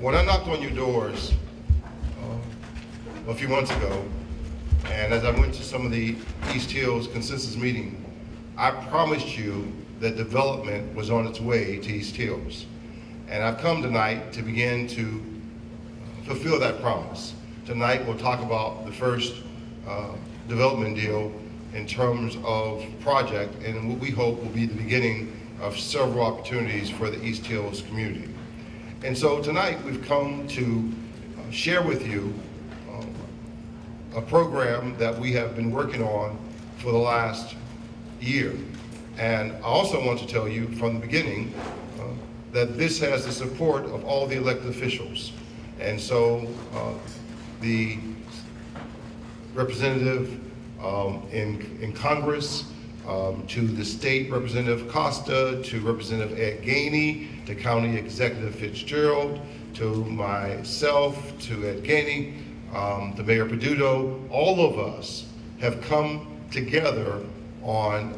when I knocked on your doors a few months ago, and as I went to some of the East Hills consensus meeting, I promised you that development was on its way to East Hills. And I've come tonight to begin to fulfill that promise. Tonight we'll talk about the first development deal in terms of project and what we hope will be the beginning of several opportunities for the East Hills community. And so tonight we've come to share with you a program that we have been working on for the last year. And I also want to tell you from the beginning that this has the support of all the elected officials. And so the representative in Congress, to the state representative Costa, to Representative Ed Gainey, to County Executive Fitzgerald, to myself, to Ed Gainey, to Mayor Peduto, all of us have come together on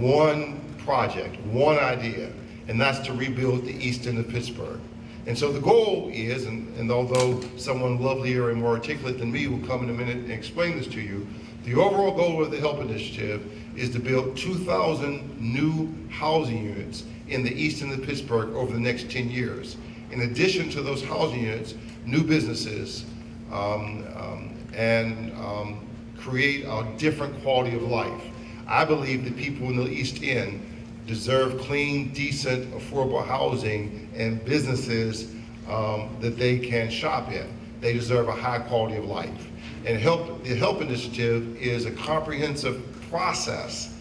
one project, one idea, and that's to rebuild the east end of Pittsburgh. And so the goal is, and although someone lovelier and more articulate than me will come in a minute and explain this to you, the overall goal of the HELP initiative is to build 2,000 new housing units in the east end of Pittsburgh over the next 10 years. In addition to those housing units, new businesses, and create a different quality of life. I believe that people in the East End deserve clean, decent, affordable housing and businesses that they can shop in. They deserve a high quality of life. And the HELP initiative is a comprehensive process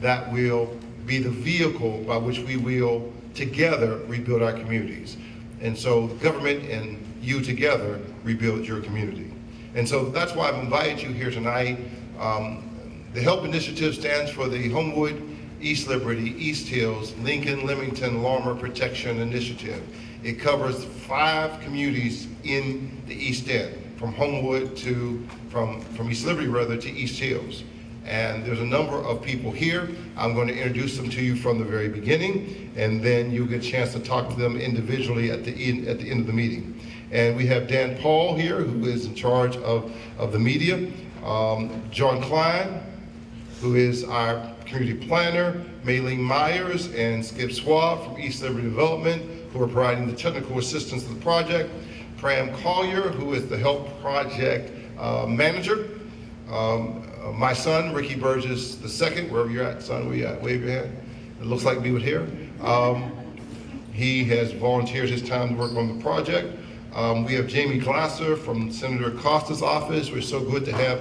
that will be the vehicle by which we will together rebuild our communities. And so government and you together rebuild your community. And so that's why I've invited you here tonight. The HELP initiative stands for the Homewood, East Liberty, East Hills, Lincoln, Leamington Llama Protection Initiative. It covers 5 communities in the East End, from Homewood to, from East Liberty rather, to East Hills. And there's a number of people here. I'm going to introduce them to you from the very beginning, and then you'll get a chance to talk to them individually at the end of the meeting. And we have Dan Paul here, who is in charge of the media. John Klein, who is our community planner. Maylene Myers and Skip Swab from East Liberty Development, who are providing the technical assistance to the project. Pram Collier, who is the HELP project manager. My son, Ricky Burgess II, wherever you're at, son, where you at? Wave your hand. It looks like me with hair. He has volunteered his time to work on the project. We have Jamie Glasser from Senator Costa's office. We're so good to have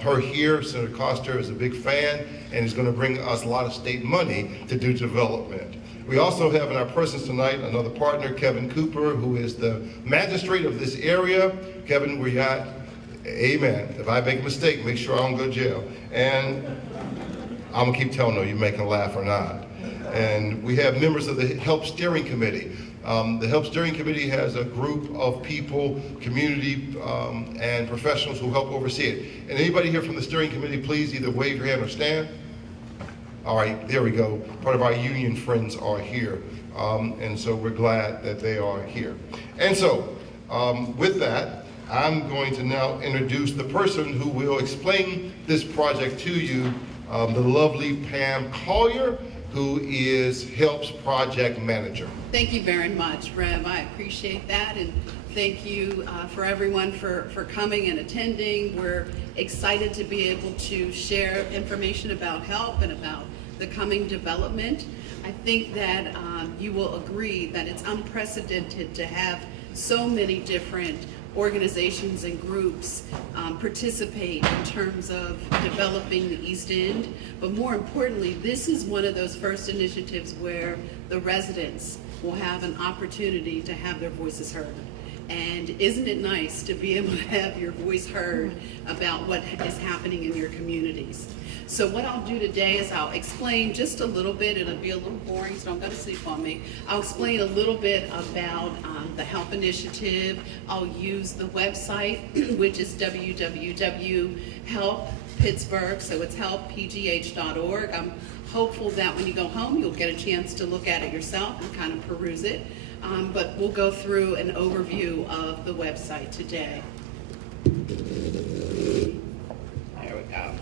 her here. Senator Costa is a big fan and is going to bring us a lot of state money to do development. We also have in our presence tonight another partner, Kevin Cooper, who is the magistrate of this area. Kevin, where you at? Amen. If I make a mistake, make sure I don't go to jail. And I'm gonna keep telling you, you make a laugh or not. And we have members of the HELP Steering Committee. The HELP Steering Committee has a group of people, community and professionals who help oversee it. And anybody here from the Steering Committee, please either wave your hand or stand. All right, there we go. Part of our union friends are here. And so we're glad that they are here. And so with that, I'm going to now introduce the person who will explain this project to you, the lovely Pam Collier, who is HELP's project manager. Thank you very much, Rev. I appreciate that, and thank you for everyone for coming and attending. We're excited to be able to share information about HELP and about the coming development. I think that you will agree that it's unprecedented to have so many different organizations and groups participate in terms of developing the East End. But more importantly, this is one of those first initiatives where the residents will have an opportunity to have their voices heard. And isn't it nice to be able to have your voice heard about what is happening in your communities? So what I'll do today is I'll explain just a little bit. It'll be a little boring, so don't go to sleep on me. I'll explain a little bit about the HELP initiative. I'll use the website, which is www.helppittsburgh, so it's helppgh.org. I'm hopeful that when you go home, you'll get a chance to look at it yourself and kind of peruse it. But we'll go through an overview of the website today. There we go.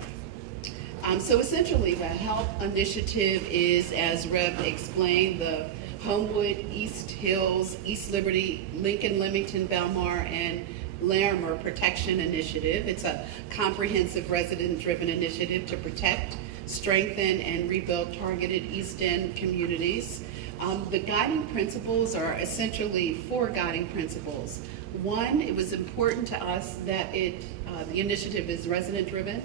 So essentially, the HELP initiative is, as Rev explained, the Homewood, East Hills, East Liberty, Lincoln, Leamington, Belmar, and Larimer Protection Initiative. It's a comprehensive resident-driven initiative to protect, strengthen, and rebuild targeted East End communities. The guiding principles are essentially 4 guiding principles. 1, it was important to us that the initiative is resident-driven.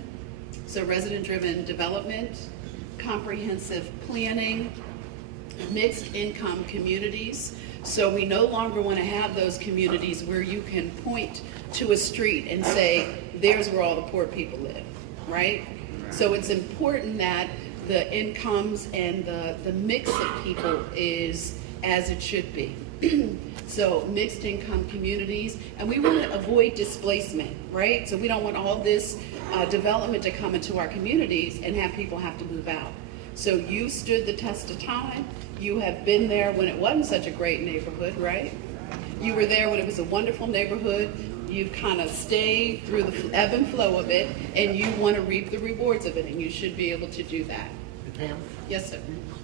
So resident-driven development, comprehensive planning, mixed income communities. So we no longer want to have those communities where you can point to a street and say, there's where all the poor people live, right? So it's important that the incomes and the mix of people is as it should be. So mixed income communities, and we want to avoid displacement, right? So we don't want all this development to come into our communities and have people have to move out. So you stood the test of time. You have been there when it wasn't such a great neighborhood, right? You were there when it was a wonderful neighborhood. You've kind of stayed through the ebb and flow of it, and you want to reap the rewards of it, and you should be able to do that. Hey, Pam? Yes, sir.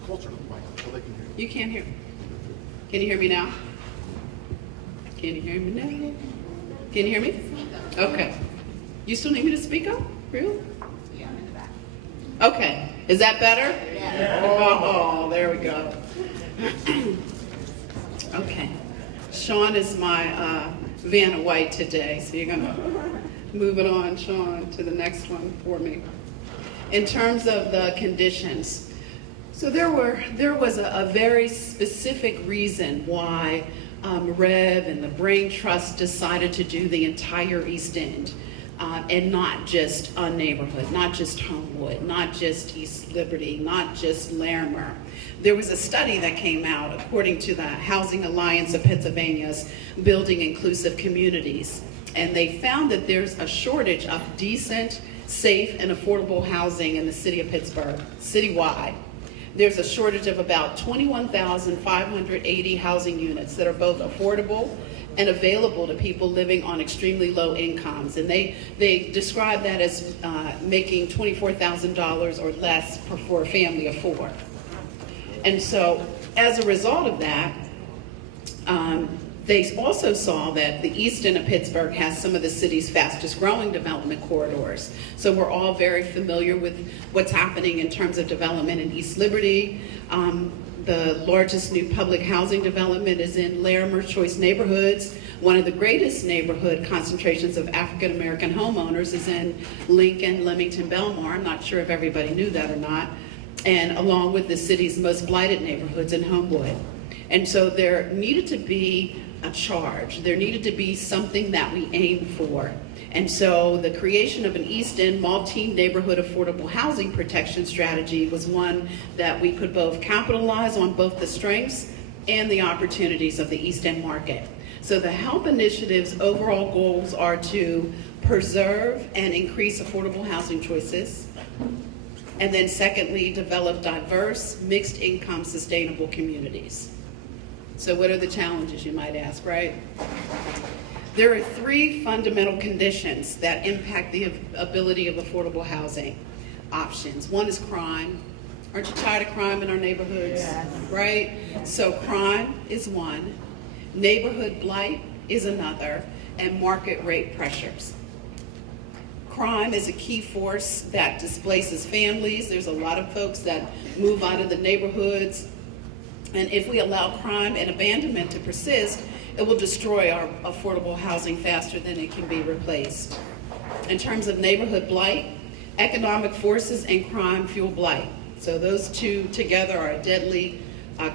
Closer to the mic so they can hear you. You can't hear me. Can you hear me now? Can you hear me now? Can you hear me? Okay. You still need me to speak up? Really? Yeah, I'm in the back. Okay. Is that better? Yeah. Oh, there we go. Okay. Sean is my Vanna White today, so you're going to move it on, Sean, to the next one for me. In terms of the conditions, so there was a very specific reason why Rev and the Brain Trust decided to do the entire East End, and not just a neighborhood, not just Homewood, not just East Liberty, not just Larimer. There was a study that came out according to the Housing Alliance of Pennsylvania's Building Inclusive Communities, and they found that there's a shortage of decent, safe, and affordable housing in the city of Pittsburgh, citywide. There's a shortage of about 21,580 housing units that are both affordable and available to people living on extremely low incomes. And they describe that as making $24,000 or less for a family of 4. And so as a result of that, they also saw that the East End of Pittsburgh has some of the city's fastest growing development corridors. So we're all very familiar with what's happening in terms of development in East Liberty. The largest new public housing development is in Larimer Choice Neighborhoods. One of the greatest neighborhood concentrations of African American homeowners is in Lincoln, Leamington, Belmar. I'm not sure if everybody knew that or not. And along with the city's most blighted neighborhoods in Homewood. And so there needed to be a charge. There needed to be something that we aim for. And so the creation of an East End multi-neighborhood affordable housing protection strategy was one that we could both capitalize on both the strengths and the opportunities of the East End market. So the HELP initiative's overall goals are to preserve and increase affordable housing choices. And then secondly, develop diverse, mixed income, sustainable communities. So what are the challenges, you might ask, right? There are 3 fundamental conditions that impact the ability of affordable housing options. One is crime. Aren't you tired of crime in our neighborhoods? Yes. Right? So crime is one, neighborhood blight is another, and market rate pressures. Crime is a key force that displaces families. There's a lot of folks that move out of the neighborhoods. And if we allow crime and abandonment to persist, it will destroy our affordable housing faster than it can be replaced. In terms of neighborhood blight, economic forces and crime fuel blight. So those two together are a deadly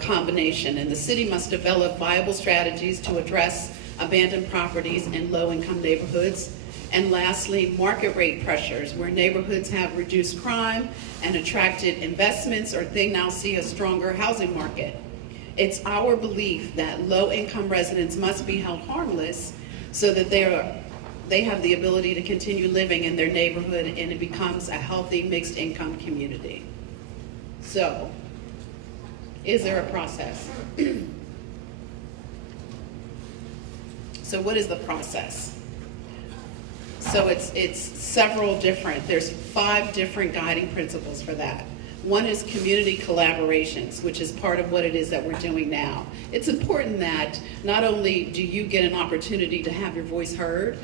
combination, and the city must develop viable strategies to address abandoned properties in low-income neighborhoods. And lastly, market rate pressures, where neighborhoods have reduced crime and attracted investments, or they now see a stronger housing market. It's our belief that low-income residents must be held harmless so that they have the ability to continue living in their neighborhood and it becomes a healthy mixed-income community. So, is there a process? So what is the process? So it's several different, there's 5 different guiding principles for that. One is community collaborations, which is part of what it is that we're doing now. It's important that not only do you get an opportunity to have your voice heard,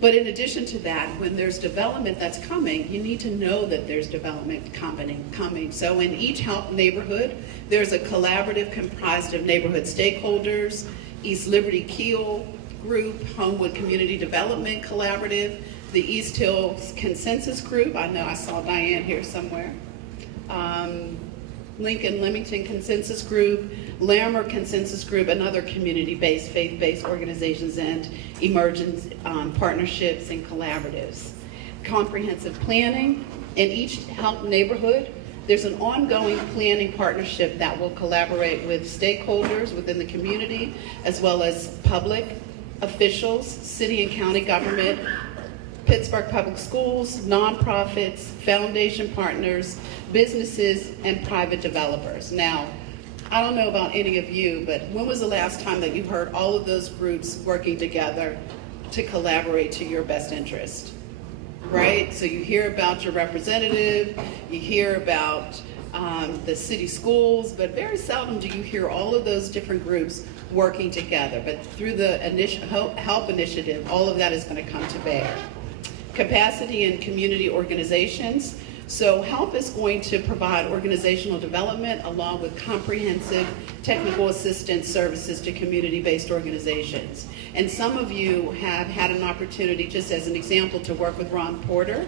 but in addition to that, when there's development that's coming, you need to know that there's development coming. So in each HELP neighborhood, there's a collaborative comprised of neighborhood stakeholders, East Liberty Keel Group, Homewood Community Development Collaborative, the East Hills Consensus Group, I know I saw Diane here somewhere, Lincoln Leamington Consensus Group, Larimer Consensus Group, and other community-based, faith-based organizations and emergent partnerships and collaboratives. Comprehensive planning. In each HELP neighborhood, there's an ongoing planning partnership that will collaborate with stakeholders within the community, as well as public officials, city and county government, Pittsburgh Public Schools, nonprofits, foundation partners, businesses, and private developers. Now, I don't know about any of you, but when was the last time that you heard all of those groups working together to collaborate to your best interest? Right? So you hear about your representative, you hear about the city schools, but very seldom do you hear all of those different groups working together. But through the HELP initiative, all of that is going to come to bear. Capacity in community organizations. So HELP is going to provide organizational development along with comprehensive technical assistance services to community-based organizations. And some of you have had an opportunity, just as an example, to work with Ron Porter.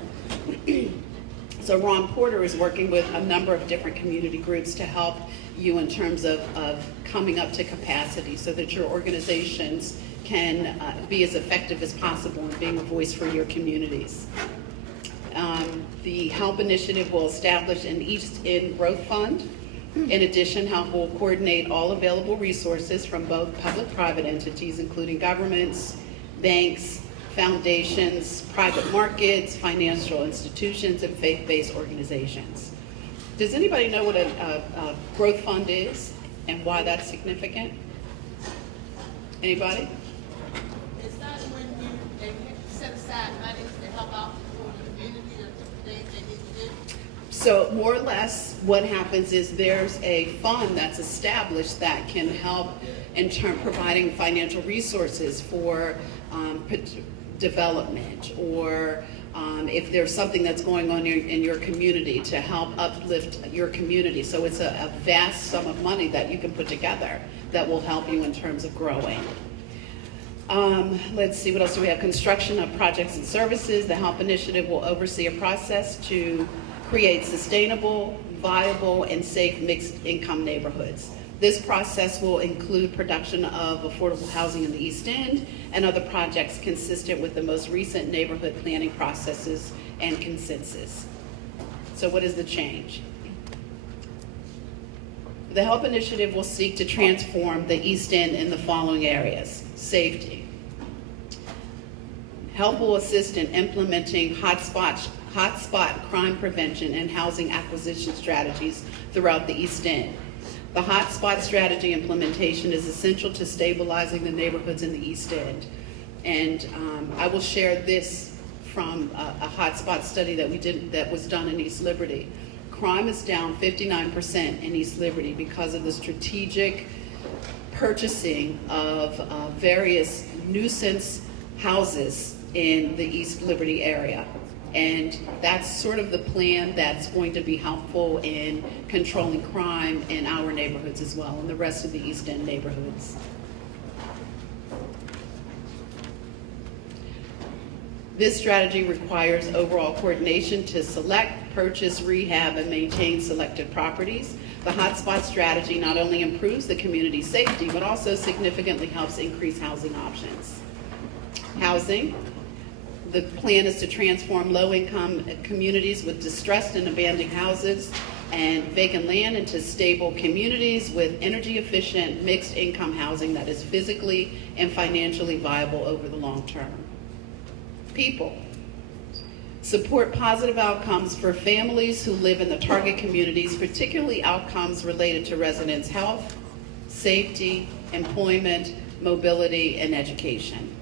So Ron Porter is working with a number of different community groups to help you in terms of coming up to capacity so that your organizations can be as effective as possible in being a voice for your communities. The HELP initiative will establish an East End Growth Fund. In addition, HELP will coordinate all available resources from both public-private entities, including governments, banks, foundations, private markets, financial institutions, and faith-based organizations. Does anybody know what a growth fund is and why that's significant? Anybody? Is that when they set aside money to help out for the community or different things they need to do? So more or less what happens is there's a fund that's established that can help in turn providing financial resources for development, or if there's something that's going on in your community to help uplift your community. So it's a vast sum of money that you can put together that will help you in terms of growing. Let's see, what else do we have? Construction of projects and services. The HELP initiative will oversee a process to create sustainable, viable, and safe mixed income neighborhoods. This process will include production of affordable housing in the East End and other projects consistent with the most recent neighborhood planning processes and consensus. So what is the change? The HELP initiative will seek to transform the East End in the following areas. Safety. HELP will assist in implementing hotspot crime prevention and housing acquisition strategies throughout the East End. The hotspot strategy implementation is essential to stabilizing the neighborhoods in the East End. And I will share this from a hotspot study that was done in East Liberty. Crime is down 59% in East Liberty because of the strategic purchasing of various nuisance houses in the East Liberty area. And that's sort of the plan that's going to be helpful in controlling crime in our neighborhoods as well, and the rest of the East End neighborhoods. This strategy requires overall coordination to select, purchase, rehab, and maintain selected properties. The hotspot strategy not only improves the community safety, but also significantly helps increase housing options. Housing. The plan is to transform low-income communities with distressed and abandoned houses and vacant land into stable communities with energy-efficient, mixed-income housing that is physically and financially viable over the long term. People. support positive outcomes for families who live in the target communities, particularly outcomes related to residents' health, safety, employment, mobility, and education.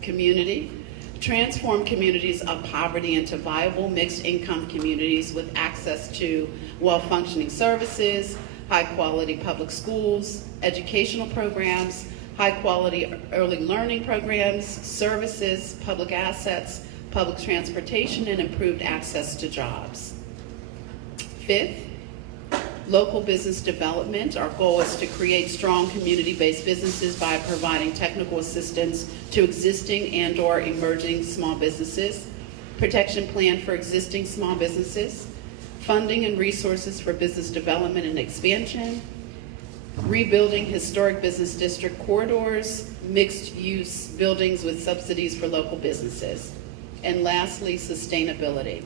Community, transform communities of poverty into viable mixed-income communities with access to well-functioning services, high-quality public schools, educational programs, high-quality early learning programs, services, public assets, public transportation, and improved access to jobs. Fifth, local business development. Our goal is to create strong community-based businesses by providing technical assistance to existing and/or emerging small businesses, protection plan for existing small businesses, funding and resources for business development and expansion, rebuilding historic business district corridors, mixed-use buildings with subsidies for local businesses, and lastly, sustainability.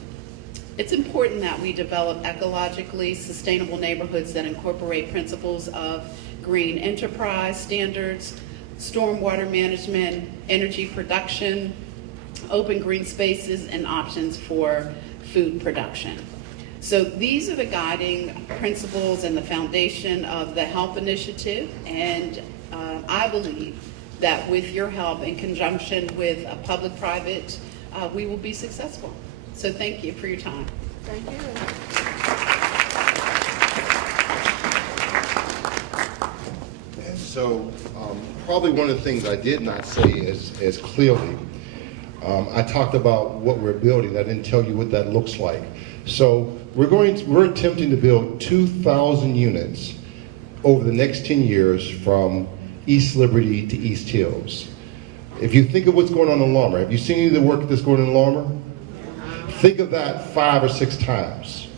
It's important that we develop ecologically sustainable neighborhoods that incorporate principles of green enterprise standards, stormwater management, energy production, open green spaces, and options for food production. So these are the guiding principles and the foundation of the HELP initiative, and I believe that with your help in conjunction with a public-private, we will be successful. So thank you for your time. Thank you. And so, probably one of the things I did not say as clearly, I talked about what we're building. I didn't tell you what that looks like. So we're attempting to build 2,000 units over the next 10 years from East Liberty to East Hills. If you think of what's going on in Larimer, have you seen any of the work that's going on in Larimer? Think of that 5 or 6 times.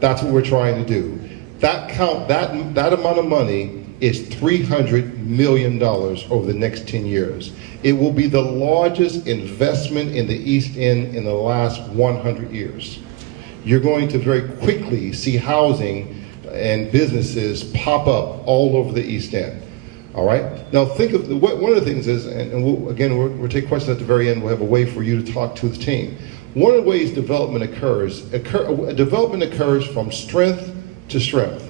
That's what we're trying to do. That amount of money is $300 million over the next 10 years. It will be the largest investment in the East End in the last 100 years. You're going to very quickly see housing and businesses pop up all over the East End. All right? Now think of, one of the things is, and we'll take questions at the very end, we'll have a way for you to talk to the team. One of the ways development occurs from strength to strength.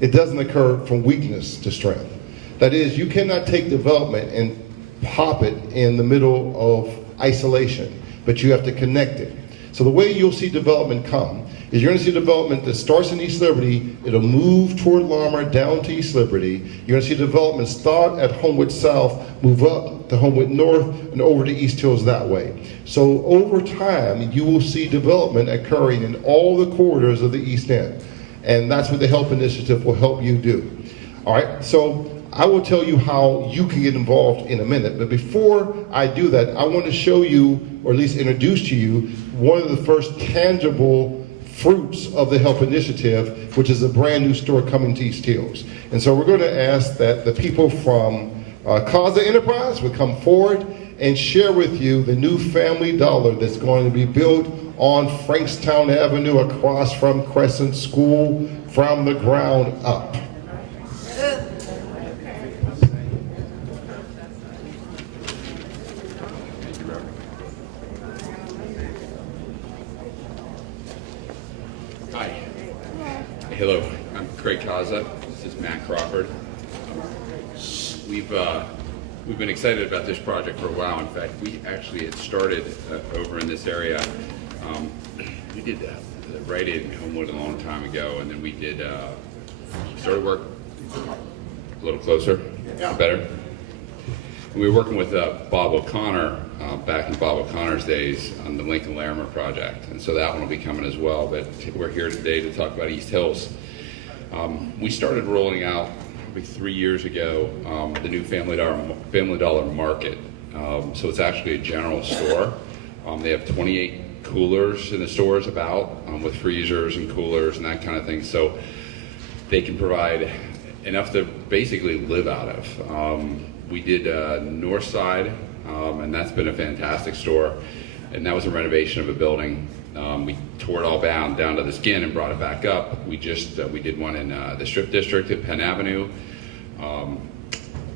It doesn't occur from weakness to strength. That is, you cannot take development and pop it in the middle of isolation, but you have to connect it. So the way you'll see development come is you're going to see development that starts in East Liberty, it'll move toward Larimer down to East Liberty. You're going to see development start at Homewood South, move up to Homewood North, and over to East Hills that way. So over time, you will see development occurring in all the corridors of the East End. And that's what the HELP initiative will help you do. All right, so I will tell you how you can get involved in a minute, but before I do that, I want to show you, or at least introduce to you, one of the first tangible fruits of the HELP initiative, which is a brand new store coming to East Hills. And so we're going to ask that the people from Casa Enterprise would come forward and share with you the new Family Dollar that's going to be built on Frankstown Avenue across from Crescent School from the ground up. Hi. Hello, I'm Craig Kaza. This is Matt Crawford. We've been excited about this project for a while. In fact, we actually had started over in this area. We did right in Homewood a long time ago, and then we did started work a little closer, better. We were working with Bob O'Connor back in Bob O'Connor's days on the Lincoln Larimer project, and so that one will be coming as well. But we're here today to talk about East Hills. We started rolling out probably 3 years ago the new Family Dollar Market. So it's actually a general store. They have 28 coolers in the stores with freezers and coolers and that kind of thing. So they can provide enough to basically live out of. We did North Side, and that's been a fantastic store. And that was a renovation of a building. We tore it all down to the skin and brought it back up. We did one in the Strip District at Penn Avenue.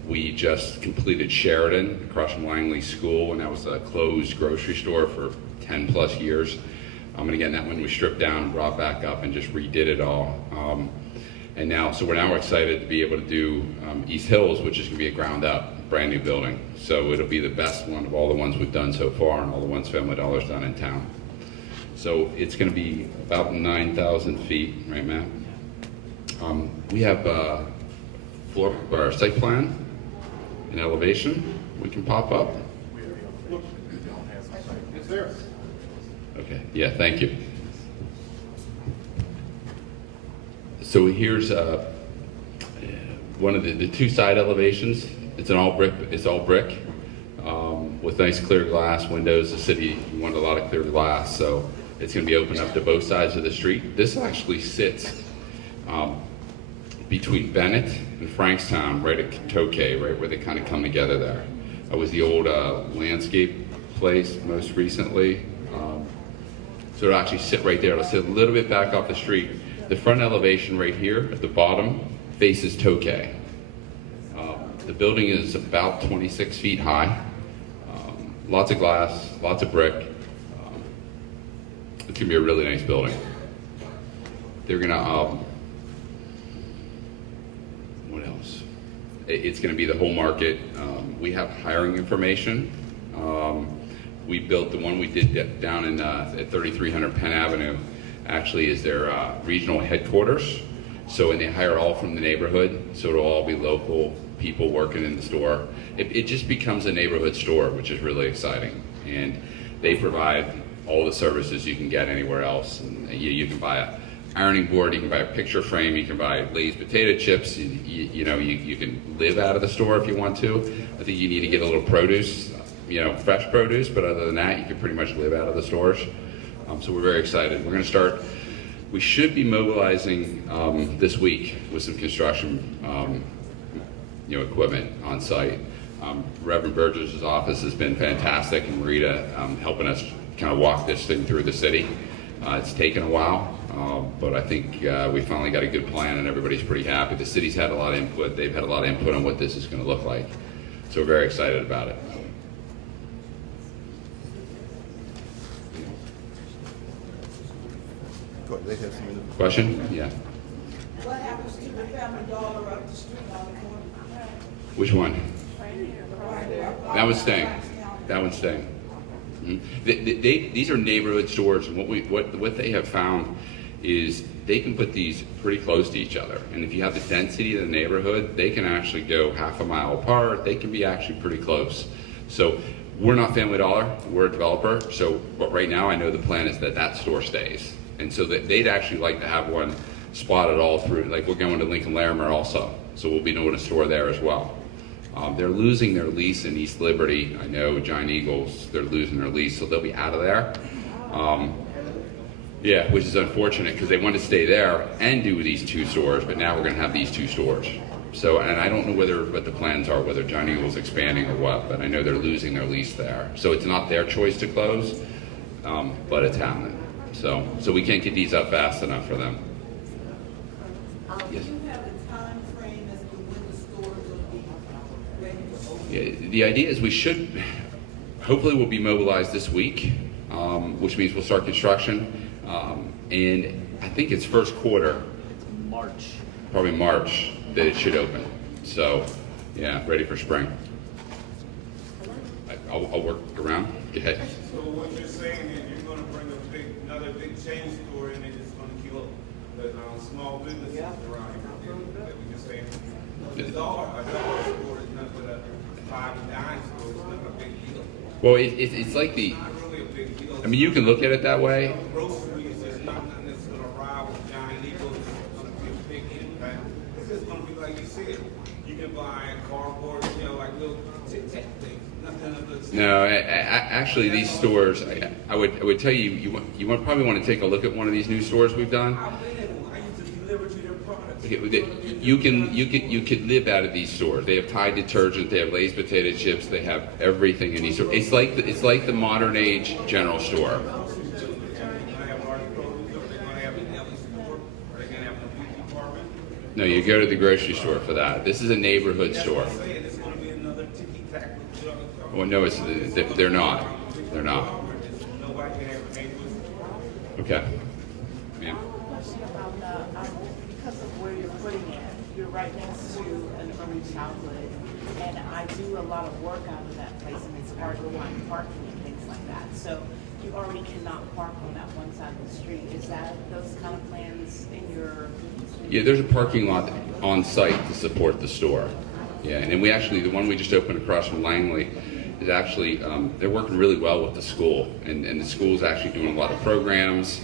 We just completed Sheridan across from Langley School, and that was a closed grocery store for 10 plus years. And again, that one was stripped down, brought back up, and just redid it all. And now, so we're now excited to be able to do East Hills, which is going to be a ground up, brand new building. So it'll be the best one of all the ones we've done so far and all the ones Family Dollar's done in town. So it's going to be about 9,000 feet, right, Matt? We have floor or site plan and elevation we can pop up. It's there. Okay, yeah, thank you. So here's one of the two side elevations. It's all brick with nice clear glass windows. The city wanted a lot of clear glass, so it's going to be open up to both sides of the street. This actually sits between Bennett and Frankstown, right at Tokay, right where they kind of come together there. That was the old landscape place most recently. So it'll actually sit right there. It'll sit a little bit back off the street. The front elevation right here at the bottom faces Tokay. The building is about 26 feet high. Lots of glass, lots of brick. It's gonna be a really nice building. They're gonna, what else? It's gonna be the whole market. We have hiring information. We built the one we did down in at 3300 Penn Avenue, actually is their regional headquarters. So, and they hire all from the neighborhood, so it'll all be local people working in the store. It just becomes a neighborhood store, which is really exciting. And they provide all the services you can get anywhere else. And you can buy a ironing board, you can buy a picture frame, you can buy Lay's potato chips, you can live out of the store if you want to. I think you need to get a little produce, fresh produce, but other than that, you can pretty much live out of the stores. So we're very excited. We're going to start, we should be mobilizing this week with some construction equipment on site. Reverend Burgess' office has been fantastic, and Rita helping us kind of walk this thing through the city. It's taken a while, but I think we finally got a good plan and everybody's pretty happy. The city's had a lot of input. They've had a lot of input on what this is going to look like. So we're very excited about it. Question? Yeah. What happens to the Family Dollar up the street on the corner? Which one? That one's staying. That one's staying. These are neighborhood stores, and what they have found is they can put these pretty close to each other. And if you have the density of the neighborhood, they can actually go half a mile apart. They can be actually pretty close. So we're not Family Dollar. We're a developer. So, but right now, I know the plan is that store stays. And so that they'd actually like to have one spotted all through. Like we're going to Lincoln Larimer also, so we'll be doing a store there as well. They're losing their lease in East Liberty. I know Giant Eagles, they're losing their lease, so they'll be out of there. Yeah, which is unfortunate because they want to stay there and do these two stores, but now we're going to have these two stores. So, and I don't know what the plans are, whether Giant Eagle's expanding or what, but I know they're losing their lease there. So it's not their choice to close, but it's happening. So we can't get these up fast enough for them. Yes. Do you have a time frame as to when the stores will be ready to open? Yeah, the idea is hopefully we'll be mobilized this week, which means we'll start construction. And I think it's first quarter, probably March, that it should open. So yeah, ready for spring. I'll work around. Go ahead. So what you're saying is you're going to bring another big chain store in and it's going to kill the small businesses around here. That we just saying. A dollar store is not but a 5 and dime store. It's not a big deal. Well, it's like Not really a big deal. I mean, you can look at it that way. Groceries is not nothing that's going to rival Giant Eagle. It's going to be a big impact. It's just going to be like you said. You can buy cardboard, like little tic-tac things. No, actually, these stores, I would tell you, you probably want to take a look at one of these new stores we've done. I used to deliver to their products. You can live out of these stores. They have Tide detergent, they have Lay's potato chips, they have everything in these stores. It's like the modern age general store. No, you go to the grocery store for that. This is a neighborhood store. Well, no, they're not. They're not. Okay. Ma'am? Question about because of where you're putting it, you're right next to an early childhood, and I do a lot of work out of that place, and it's hard to find parking and things like that. So you already cannot park on that one side of the street. Is that those kind of plans in your? Yeah, there's a parking lot on site to support the store. Yeah, and then we actually, the one we just opened across from Langley is actually, they're working really well with the school, and the school's actually doing a lot of programs.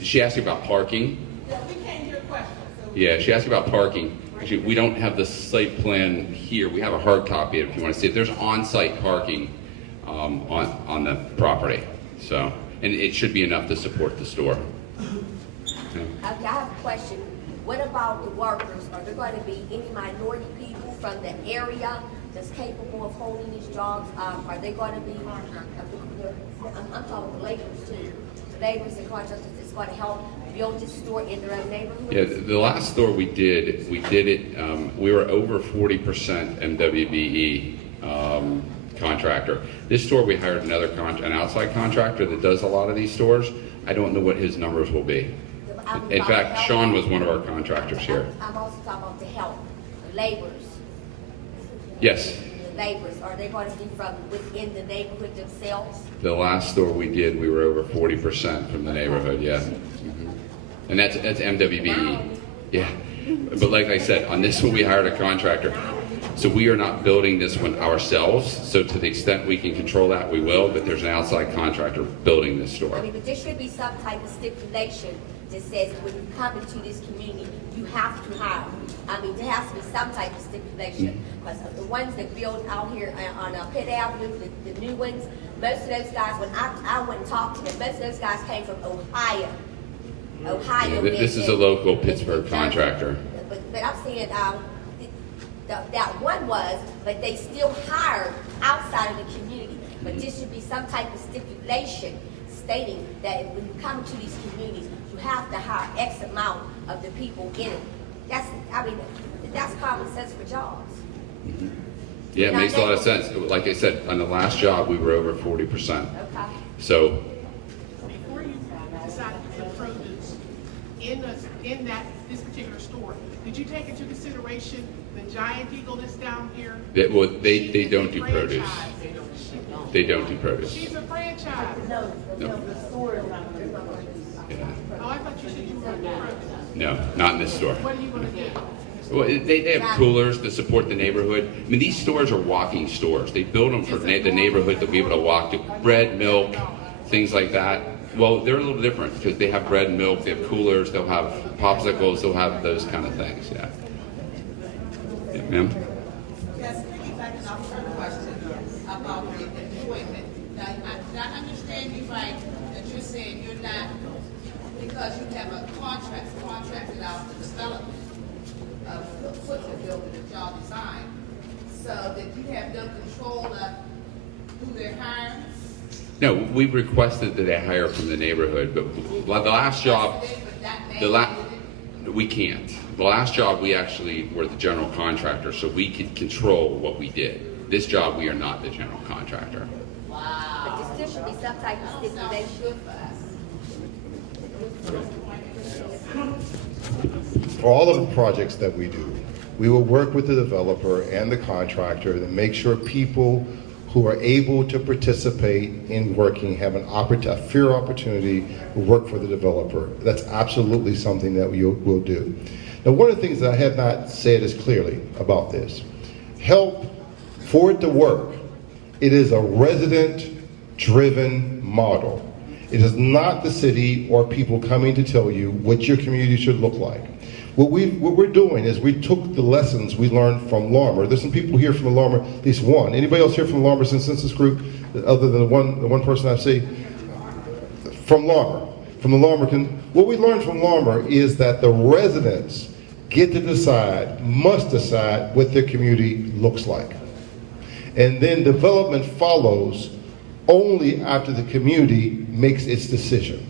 She asked you about parking. Yeah, we can't hear questions, so. Yeah, she asked about parking. Actually, we don't have the site plan here. We have a hard copy if you want to see it. There's on-site parking on the property. So, and it should be enough to support the store. Yeah. Okay, I have a question. What about the workers? Are there going to be any minority people from the area that's capable of holding these jobs? Are they going to be? I'm talking the laborers too. The laborers and contractors that's going to help build this store in their own neighborhoods? Yeah, the last store we did it. We were over 40% MWBE contractor. This store we hired an outside contractor that does a lot of these stores. I don't know what his numbers will be. In fact, Sean was one of our contractors here. I'm also talking about the help, the laborers. Yes, The laborers, are they going to be from within the neighborhood themselves? the last store we did, we were over 40% from the neighborhood. Yeah, and that's MWBE. Yeah, but like I said, on this one we hired a contractor. So we are not building this one ourselves. So to the extent we can control that, we will. But there's an outside contractor building this store. I mean, but there should be some type of stipulation that says when you come into this community, you have to hire. I mean, there has to be some type of stipulation. Because the ones that build out here on Pitt Avenue, the new ones, most of those guys, when I went and talked to them, most of those guys came from Ohio. Ohio. This is a local Pittsburgh contractor. But I'm saying, that one was, but they still hired outside of the community. But there should be some type of stipulation stating that when you come to these communities, you have to hire X amount of the people in it. That's common sense for jobs. Yeah, it makes a lot of sense. Like I said, on the last job, we were over 40%. Okay. So, Before you decided to put produce in this particular store, did you take into consideration the Giant Eagle that's down here? they don't do She's a produce. franchise. They don't do produce. She's a franchise. No, No. the store is not. Yeah. Oh, I thought you said you were going to do produce. No, not in this store. What are you going to do? Well, they have coolers to support the neighborhood. I mean, these stores are walking stores. They build them for the neighborhood to be able to walk to. Bread, milk, things like that. Well, they're a little different because they have bread and milk. They have coolers. They'll have popsicles. They'll have those kind of things. Yeah. Yeah, ma'am. Yes, piggybacking off her question about the employment. Now, did I understand you right, that you're saying you're not, because you have a contracted out the development of the football building that y'all designed, so that you have no control of who they're hiring? No, we requested that they hire from the neighborhood, but the last job, we can't. The last job, we actually were the general contractor, so we could control what we did. This job, we are not the general contractor. But there still should be some type of stipulation. Good for us. For all of the projects that we do, we will work with the developer and the contractor to make sure people who are able to participate in working have a fair opportunity to work for the developer. That's absolutely something that we'll do. Now, one of the things that I have not said as clearly about this, help for it to work, it is a resident-driven model. It is not the city or people coming to tell you what your community should look like. What we're doing is we took the lessons we learned from Larmer. There's some people here from the Larmer, at least one. Anybody else here from the Larmer Census Group, other than the one person I see? From Larmer. From the Larmer. What we learned from Larmer is that the residents get to decide, must decide what their community looks like. And then development follows only after the community makes its decision.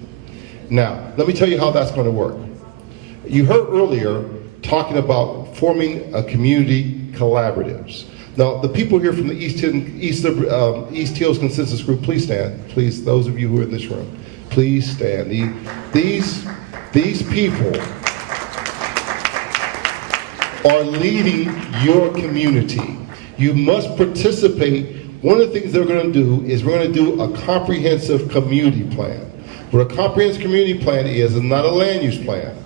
Now, let me tell you how that's going to work. You heard earlier talking about forming a community collaboratives. Now, the people here from the East Hills Consensus Group, please stand. Please, those of you who are in this room. Please stand. These people are leading your community. You must participate. One of the things they're going to do is we're going to do a comprehensive community plan. What a comprehensive community plan is not a land use plan.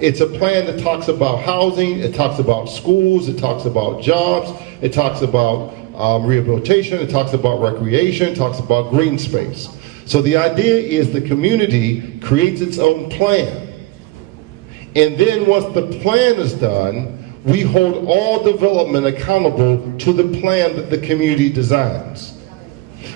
It's a plan that talks about housing, it talks about schools, it talks about jobs, it talks about rehabilitation, it talks about recreation, it talks about green space. So the idea is the community creates its own plan. And then once the plan is done, we hold all development accountable to the plan that the community designs.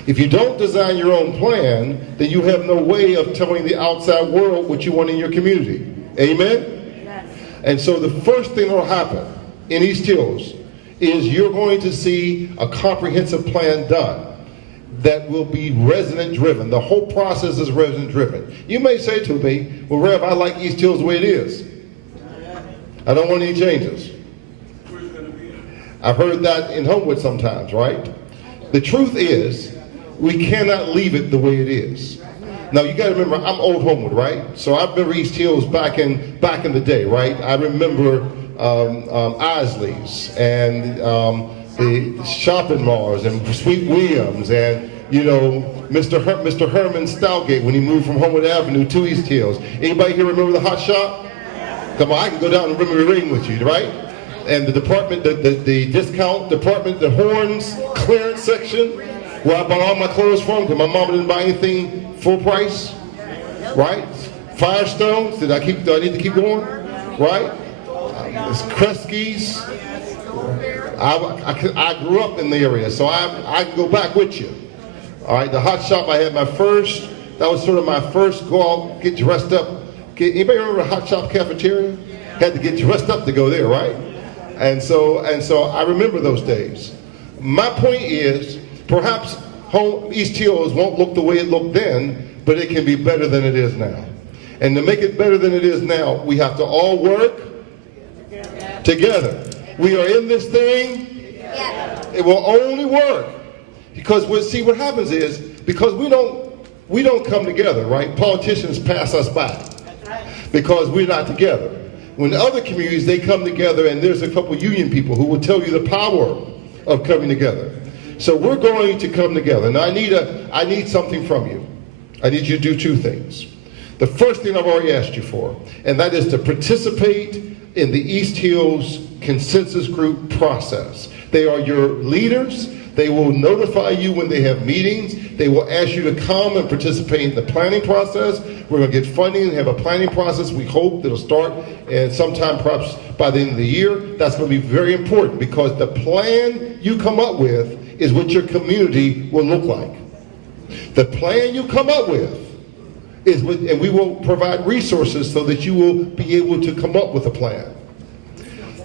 If you don't design your own plan, then you have no way of telling the outside world what you want in your community. Amen? Yes. And so the first thing that will happen in East Hills is you're going to see a comprehensive plan done that will be resident driven. The whole process is resident driven. You may say to me, well, Rev, I like East Hills the way it is. I don't want any changes. Where's it gonna be? I've heard that in Homewood sometimes, right? The truth is, we cannot leave it the way it is. Now you got to remember, I'm old Homewood, right? So I remember East Hills back in the day, right? I remember Isley's and the shopping malls and Sweet Williams and Mr. Herman Stoutgate when he moved from Homewood Avenue to East Hills. Anybody here remember the Hot Shop? Come on, I can go down and memory lane with you, right? And the department, the discount department, the Horns clearance section, where I bought all my clothes from because my mama didn't buy anything full price, right? Firestones, do I need to keep going, right? Kresge's. I grew up in the area, so I can go back with you. All right, the Hot Shop, I had that was sort of my first go out, get dressed up. Anybody remember the Hot Shop cafeteria? Had to get dressed up to go there, right? And so I remember those days. My point is, perhaps East Hills won't look the way it looked then, but it can be better than it is now. And to make it better than it is now, we have to all work together. We are in this thing. It will only work because what happens is, because we don't come together, right? Politicians pass us by because we're not together. When other communities, they come together, and there's a couple union people who will tell you the power of coming together. So we're going to come together. Now I need something from you. I need you to do two things. The first thing I've already asked you for, and that is to participate in the East Hills Consensus Group process. They are your leaders. They will notify you when they have meetings. They will ask you to come and participate in the planning process. We're going to get funding and have a planning process. We hope that'll start and sometime perhaps by the end of the year. That's going to be very important because the plan you come up with is what your community will look like. The plan you come up with is what, and we will provide resources so that you will be able to come up with a plan.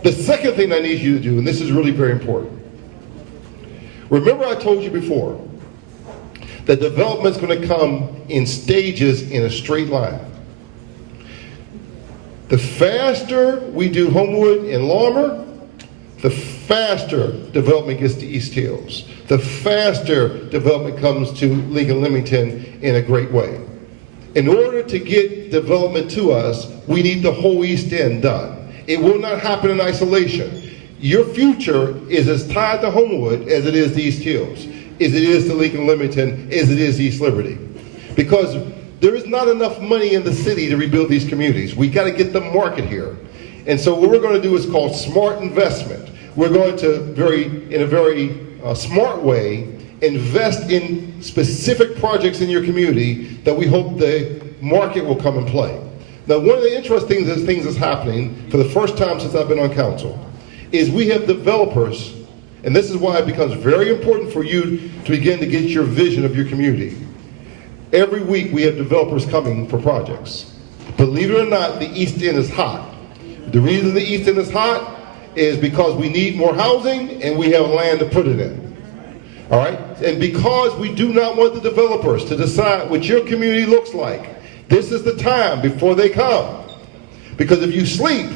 The second thing I need you to do, and this is really very important. Remember I told you before that development's going to come in stages in a straight line. The faster we do Homewood and Larimer, the faster development gets to East Hills. The faster development comes to Lincoln Lemington in a great way. In order to get development to us, we need the whole East End done. It will not happen in isolation. Your future is as tied to Homewood as it is to East Hills, as it is to Lincoln Lemington, as it is to East Liberty. Because there is not enough money in the city to rebuild these communities. We got to get the market here. And so what we're going to do is called smart investment. We're going to, in a very smart way, invest in specific projects in your community that we hope the market will come and play. Now, one of the interesting things that's happening for the first time since I've been on council is we have developers, and this is why it becomes very important for you to begin to get your vision of your community. Every week we have developers coming for projects. Believe it or not, the East End is hot. The reason the East End is hot is because we need more housing and we have land to put it in. All right? And because we do not want the developers to decide what your community looks like, this is the time before they come. Because if you sleep,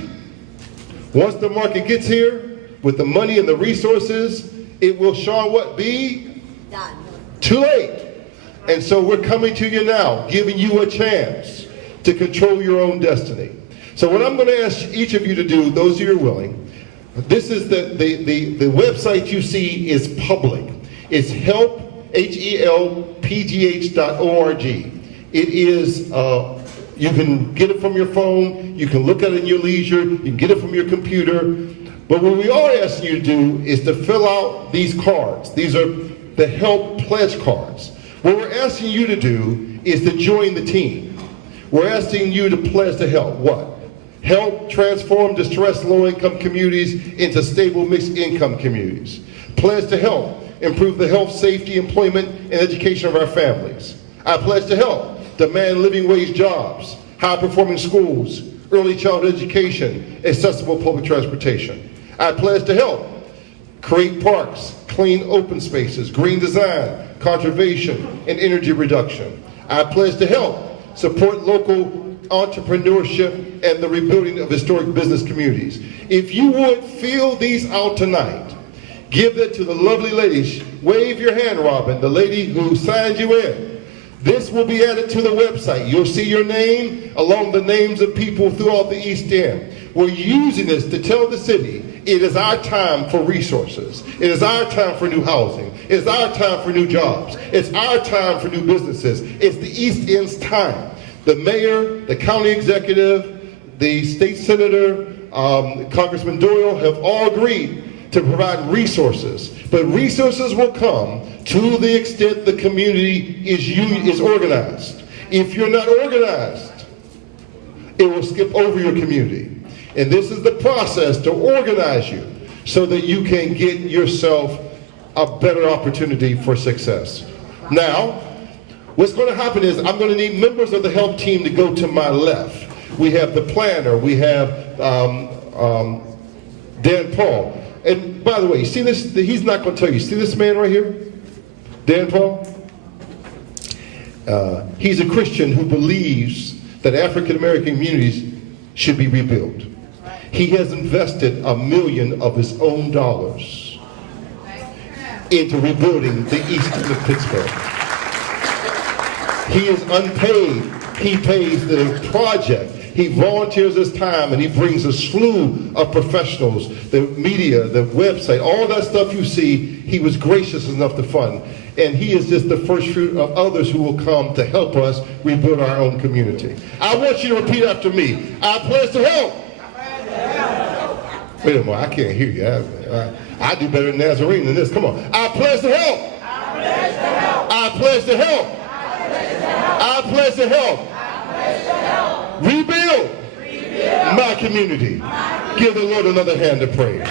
once the market gets here, with the money and the resources, it will be done. Too late. And so we're coming to you now, giving you a chance to control your own destiny. So what I'm going to ask each of you to do, those who are willing, this is the website you see is public. It's helphelpgh.org. It is, you can get it from your phone, you can look at it in your leisure, you can get it from your computer. But what we are asking you to do is to fill out these cards. These are the Help Pledge cards. What we're asking you to do is to join the team. We're asking you to pledge to help. What? Help transform distressed low-income communities into stable mixed-income communities. Pledge to help improve the health, safety, employment, and education of our families. I pledge to help demand living wage jobs, high-performing schools, early childhood education, accessible public transportation. I pledge to help create parks, clean open spaces, green design, conservation, and energy reduction. I pledge to help support local entrepreneurship and the rebuilding of historic business communities. If you would fill these out tonight, give it to the lovely ladies. Wave your hand, Robin, the lady who signed you in. This will be added to the website. You'll see your name along the names of people throughout the East End. We're using this to tell the city it is our time for resources. It is our time for new housing. It is our time for new jobs. It's our time for new businesses. It's the East End's time. The mayor, the county executive, the state senator, Congressman Doyle have all agreed to provide resources. But resources will come to the extent the community is organized. If you're not organized, it will skip over your community. And this is the process to organize you so that you can get yourself a better opportunity for success. Now, what's going to happen is I'm going to need members of the help team to go to my left. We have the planner, we have Dan Paul. And by the way, see this, he's not going to tell you, see this man right here? Dan Paul? He's a Christian who believes that African American communities should be rebuilt. He has invested $1 million of his own dollars into rebuilding the east end of Pittsburgh. He is unpaid. He pays the project. He volunteers his time and he brings a slew of professionals, the media, the website, all that stuff you see, he was gracious enough to fund. And he is just the first fruit of others who will come to help us rebuild our own community. I want you to repeat after me. I pledge to help. Wait a minute, I can't hear you. I do better than Nazarene than this. Come on. I pledge to help. I pledge to help. I pledge to help. Rebuild my community. Give the Lord another hand of praise.